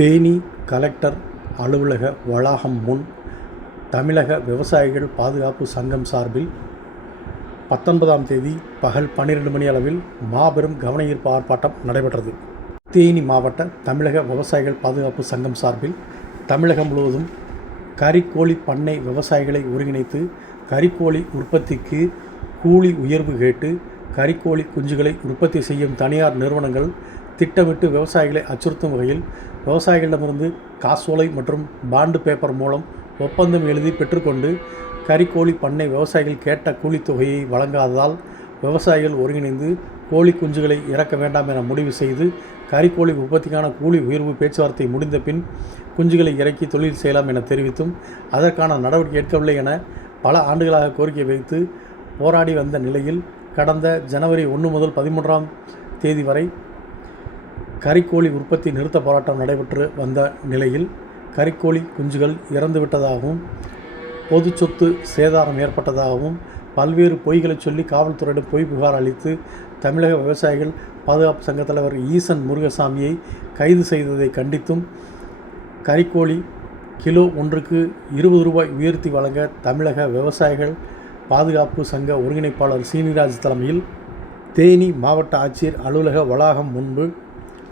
Theni collector அலுவலக வளாகம் முன் தமிழக விவசாயிகள் பாதுகாப்பு சங்கம் சார்பில் 19ஆம் தேதி பகல் 12 மணி அளவில் மாபெரும் கவனஈர்ப்பு ஆர்ப்பாட்டம் நடைபெற்றது. தேனி மாவட்ட தமிழக விவசாயிகள் பாதுகாப்பு சங்கம் சார்பில் தமிழகம் முழுவதும் கறிக்கோழி பண்ணை விவசாயிகளை ஒருங்கிணைத்து கறிக்கோழி உற்பத்திக்கு கூலி உயர்வு கேட்டு கறிக்கோழி குஞ்சுகளை உற்பத்தி செய்யும் தனியார் நிறுவனங்கள் திட்டமிட்டு விவசாயிகளை அச்சுறுத்தும் வகையில் விவசாயிகளிடமிருந்து காசோலை மற்றும் பாண்டு பேப்பர் மூலம் ஒப்பந்தம் எழுதி பெற்றுக்கொண்டு கறிக்கோழி பண்ணை விவசாயிகள் கேட்ட கூலித்தொகையை வழங்காததால் விவசாயிகள் ஒருங்கிணைந்து கோழி குஞ்சுகளை இறக்க வேண்டாம் என முடிவு செய்து கறிக்கோழி உற்பத்திக்கான கூலி உயர்வு பேச்சுவார்த்தை முடிந்த பின் குஞ்சுகளை இறக்கி தொழில் செய்யலாம் என தெரிவித்தும் அதற்கான நடவடிக்கை எடுக்கவில்லை என பல ஆண்டுகளாக கோரிக்கை வைத்து போராடி வந்த நிலையில் கடந்த ஜனவரி 1 முதல் 13ஆம் தேதி வரை கறிக்கோழி உற்பத்தி நிறுத்த போராட்டம் நடைபெற்று வந்த நிலையில் கறிக்கோழி குஞ்சுகள் இறந்துவிட்டதாகவும் பொது சொத்து சேதாரம் ஏற்பட்டதாகவும் பல்வேறு பொய்களை சொல்லி காவல்துறையிடம் பொய் புகார் அளித்து தமிழக விவசாயிகள் பாதுகாப்பு சங்க தலைவர் ஈசன் முருகசாமியை கைது செய்ததை கண்டித்தும் கறிக்கோழி கிலோ ஒன்றுக்கு 20 ரூபாய் உயர்த்தி வழங்க தமிழக விவசாயிகள் பாதுகாப்பு சங்க ஒருங்கிணைப்பாளர் சீனிராஜ் தலைமையில் தேனி மாவட்ட ஆட்சியர் அலுவலக வளாகம் முன்பு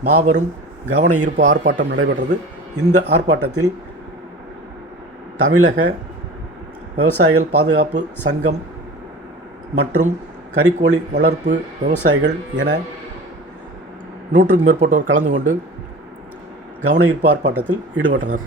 மாபெரும் கவன ஈர்ப்பு ஆர்ப்பாட்டம் நடைபெற்றது. இந்த ஆர்ப்பாட்டத்தில் தமிழக விவசாயிகள் பாதுகாப்பு சங்கம் மற்றும் கறிக்கோழி வளர்ப்பு விவசாயிகள் என 100க்கும் மேற்பட்டோர் கலந்து கொண்டு கவன ஈர்ப்பு ஆர்ப்பாட்டத்தில் ஈடுபட்டனர்.